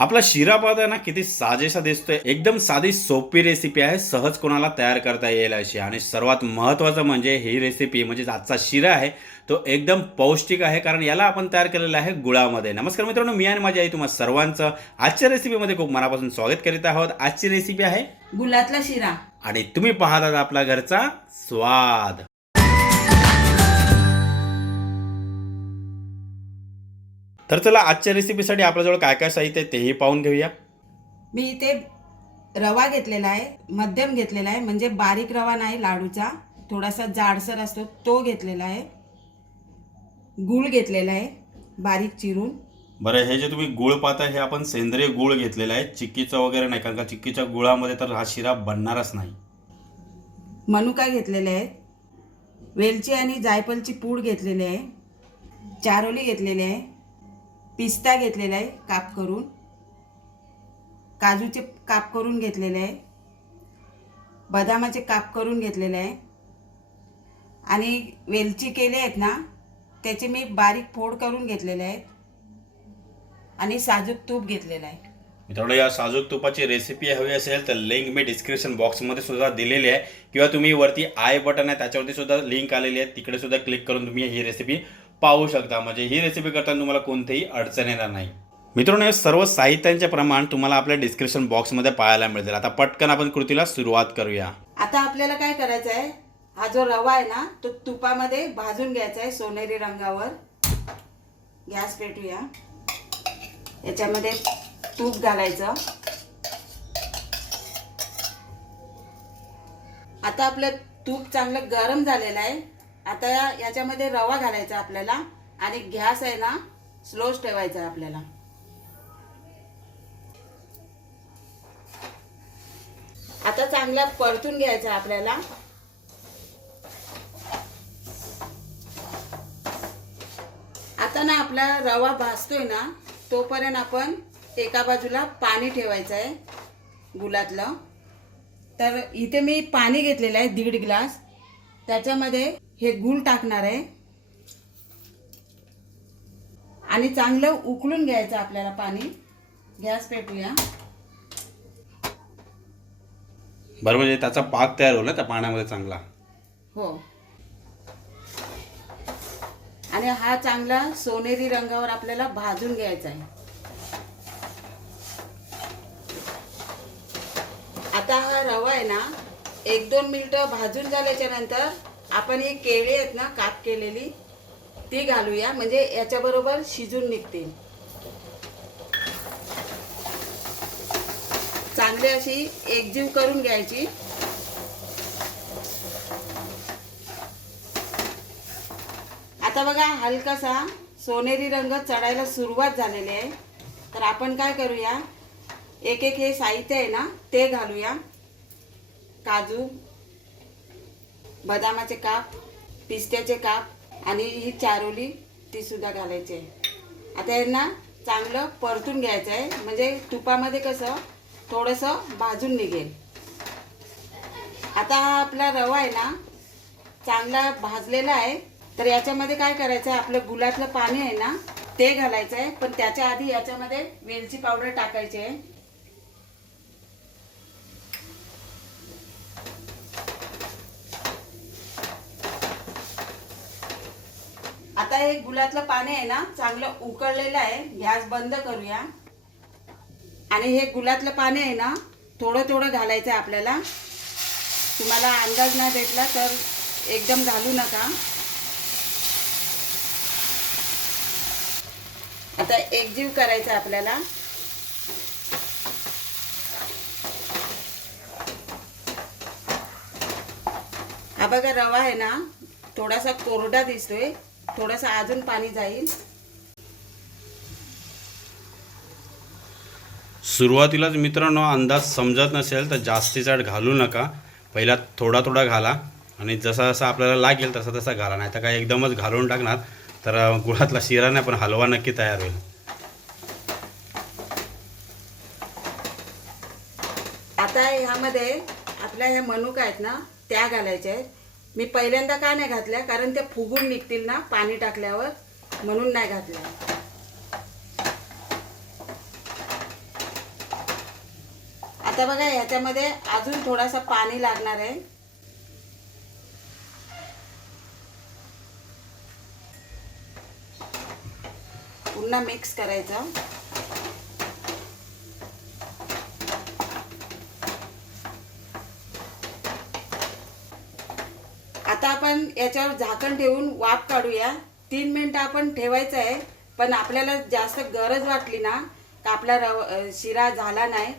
आपला शिरा आहे ना किती साजेसा दिसतोय. एकदम साधी सोपी रेसिपी आहे. सहज कोणाला तयार करता येईल अशी. आणि सर्वात महत्त्वाचं म्हणजे ही रेसिपी म्हणजे आजचा शिरा आहे तो एकदम पौष्टिक आहे. कारण याला आपण तयार केलेला आहे गुळामध्ये. नमस्कार मित्रांनो मी आणि माझी आई तुम्हा सर्वांचं आजच्या रेसिपीमध्ये खूप मनापासून स्वागत करीत आहोत. आजची रेसिपी आहे गुलातला शिरा. आणि तुम्ही पाहत आहात आपला घरचा स्वाद. तर चला आजच्या रेसिपीसाठी आपल्याजवळ काय काय साहित्य आहे तेही पाहून घेऊया. मी इथे रवा घेतलेला आहे मध्यम घेतलेला आहे म्हणजे बारीक रवा नाही लाडूचा. थोडासा जाडसर असतो तो घेतलेला आहे. गूळ घेतलेला आहे बारीक चिरून. बरं हे जे तुम्ही गुळ पाहता हे आपण सेंद्रिय गुळ घेतलेला आहे. चिक्कीचं वगैरे नाही कारण का चिक्कीच्या गुळामध्ये तर हा शिरा बनणारच नाही. मनुका घेतलेले आहेत. वेलची आणि जायफळची पूड घेतलेली आहे. चारोली घेतलेली आहे. पिस्ता घेतलेला आहे काप करून. काजूचे काप करून घेतलेले आहे. बदामाचे काप करून घेतलेले आहे. आणि वेलची केले आहेत ना त्याचे मी बारीक फोड करून घेतलेले आहेत. आणि साजूक तूप घेतलेलं आहे. मित्रांनो या साजूक तुपाची रेसिपी हवी असेल तर लिंक मी डिस्क्रिप्शन बॉक्समध्ये सुद्धा दिलेली आहे. किंवा तुम्ही वरती आय बटन आहे त्याच्यावरती सुद्धा लिंक आलेली आहे. तिकडे सुद्धा क्लिक करून तुम्ही ही रेसिपी पाहू शकता. म्हणजे ही रेसिपी करताना तुम्हाला कोणतीही अडचण येणार नाही. मित्रांनो हे सर्व साहित्यांचे प्रमाण तुम्हाला आपल्या डिस्क्रिप्शन बॉक्समध्ये पाहायला मिळतील. आता पटकन आपण कृतीला सुरुवात करूया. आता आपल्याला काय करायचं आहे हा जो रवा आहे ना तो तुपामध्ये भाजून घ्यायचा आहे सोनेरी रंगावर. गॅस पेटूया. याच्यामध्ये तूप घालायचं. आता आपलं तूप चांगलं गरम झालेलं आहे. आता याच्यामध्ये रवा घालायचा आपल्याला आणि गॅस आहे ना स्लोच ठेवायचा आपल्याला. आता चांगला परतून घ्यायचा आपल्याला. आता ना आपला रवा भाजतोय ना तोपर्यंत आपण एका बाजूला पाणी ठेवायचं आहे गुलातलं. तर इथे मी पाणी घेतलेलं आहे दीड ग्लास. त्याच्यामध्ये हे गूळ टाकणार आहे. आणि चांगलं उकळून घ्यायचं आपल्याला पाणी. गॅस पेटूया. बरं म्हणजे त्याचा पाक तयार होईल त्या पाण्यामध्ये चांगला. हो. आणि हा चांगला सोनेरी रंगावर आपल्याला भाजून घ्यायचा आहे. आता हा रवा आहे ना एक दोन मिनिटं भाजून झाल्याच्यानंतर आपण हे केळी आहेत ना काप केलेली ती घालूया. म्हणजे याच्याबरोबर शिजून निघतील. चांगली अशी एकजीव करून घ्यायची. आता बघा हलकासा सोनेरी रंग चढायला सुरुवात झालेली आहे. तर आपण काय करूया? एक एक हे साहित्य आहे ना ते घालूया. काजू बदामाचे काप पिस्त्याचे काप आणि ही चारोली ती सुद्धा घालायची आहे. आता यांना चांगलं परतून घ्यायचं आहे. म्हणजे तुपामध्ये कसं थोडंसं भाजून निघेल. आता हा आपला रवा आहे ना चांगला भाजलेला आहे. तर याच्यामध्ये काय करायचं आहे आपलं गुलातलं पाणी आहे ना ते घालायचं आहे. पण त्याच्या आधी याच्यामध्ये वेलची पावडर टाकायची आहे. आता हे गुलातलं पाणी आहे ना चांगलं उकळलेलं आहे. गॅस बंद करूया. आणि हे गुलातलं पाणी आहे ना थोडं थोडं घालायचं आहे आपल्याला. तुम्हाला अंदाज नाही भेटला तर एकदम घालू नका. आता एकजीव करायचं आहे आपल्याला. हा बघा रवा आहे ना थोडासा कोरडा दिसतोय. थोडासा अजून पाणी जाईल. सुरुवातीलाच मित्रांनो अंदाज समजत नसेल तर जास्तीचा घालू नका. पहिला थोडा थोडा घाला आणि जसा जसा आपल्याला लागेल तसा तसा घाला. नाही तर काय एकदमच घालून टाकणार. तर गुळातला शिरा नाही पण हलवा नक्की तयार होईल. आता ह्यामध्ये आपल्या ह्या मनुका आहेत ना त्या घालायच्या आहेत. मी पहिल्यांदा का नाही घातल्या? कारण त्या फुगून निघतील ना पाणी टाकल्यावर म्हणून नाही घातल्या. आता बघा ह्याच्यामध्ये अजून थोडासा पाणी लागणार आहे. पुन्हा मिक्स करायचं. आता आपण याच्यावर झाकण ठेवून वाफ काढूया. तीन मिनटं आपण ठेवायचं आहे. पण आपल्याला जास्त गरज वाटली ना का आपला रव शिरा झाला नाही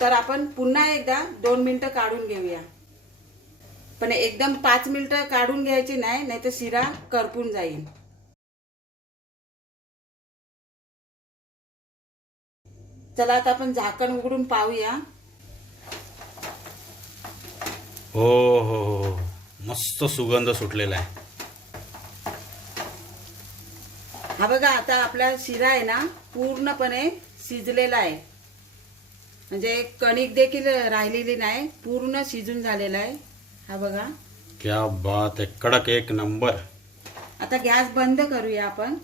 तर आपण पुन्हा एकदा दोन मिनटं काढून घेऊया. पण एकदम पाच मिनिटं काढून घ्यायची नाही नाही तर शिरा करपून जाईल. चला आता आपण झाकण उघडून पाहूया. हो हो हो. हो. मस्त सुगंध सुटलेला आहे. हा बघा आता आपला शिरा आहे ना पूर्णपणे शिजलेला आहे. म्हणजे कणिक देखील राहिलेली नाही पूर्ण शिजून झालेला आहे. हा बघा. क्या बात आहे कडक एक नंबर. आता गॅस बंद करूया आपण.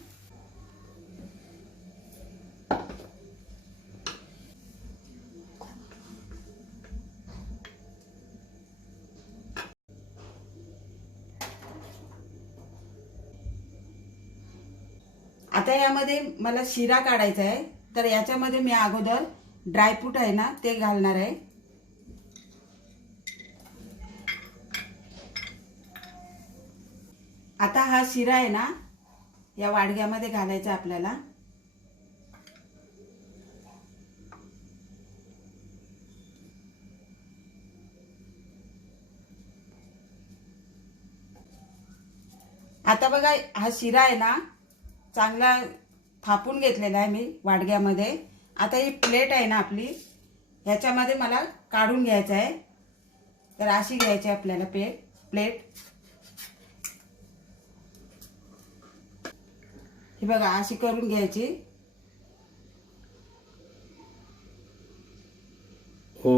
आता यामध्ये मला शिरा काढायचा आहे. तर याच्यामध्ये मी अगोदर ड्रायफ्रूट आहे ना ते घालणार आहे. आता हा शिरा आहे ना या वाडग्यामध्ये घालायचा आपल्याला. आता बघा हा शिरा आहे ना चांगला थापून घेतलेला आहे मी वाडग्यामध्ये. आता ही प्लेट आहे ना आपली ह्याच्यामध्ये मला काढून घ्यायचं आहे. तर अशी घ्यायची आहे आपल्याला प्लेट प्लेट ही बघा अशी करून घ्यायची. हो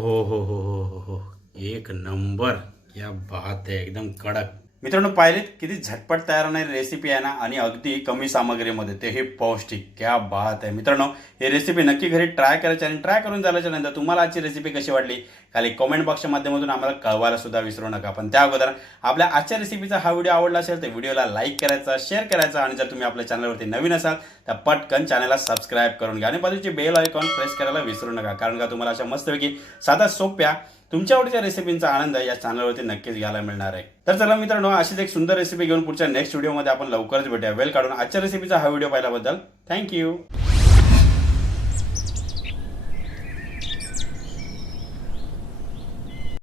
हो हो हो हो हो, हो. एक नंबर. या बात आहे एकदम कडक. मित्रांनो पाहिलेत किती झटपट तयार होणारी रेसिपी आहे ना आणि अगदी कमी सामग्रीमध्ये ते हे पौष्टिक क्या बात आहे. मित्रांनो ही रेसिपी नक्की घरी ट्राय करायची आणि ट्राय करून झाल्याच्यानंतर तुम्हाला आजची रेसिपी कशी वाटली? खाली कमेंट बॉक्सच्या माध्यमातून आम्हाला कळवायला सुद्धा विसरू नका. पण त्या अगोदर आपल्या आजच्या रेसिपीचा हा व्हिडिओ आवडला असेल तर व्हिडिओला लाईक करायचा शेअर करायचा आणि जर तुम्ही आपल्या चॅनलवरती नवीन असाल तर पटकन चॅनलला सबस्क्राईब करून घ्या. आणि बाजूची बेल आयकॉन प्रेस करायला विसरू नका. कारण का तुम्हाला अशा मस्तपैकी साधा सोप्या तुमच्या आवडीच्या रेसिपींचा आनंद या चॅनलवरती नक्कीच घ्यायला मिळणार आहे. तर चला मित्रांनो अशीच एक सुंदर रेसिपी घेऊन पुढच्या नेक्स्ट व्हिडिओमध्ये आपण लवकरच भेटूया. वेळ काढून आजच्या रेसिपीचा हा व्हिडिओ पाहिल्याबद्दल थँक्यू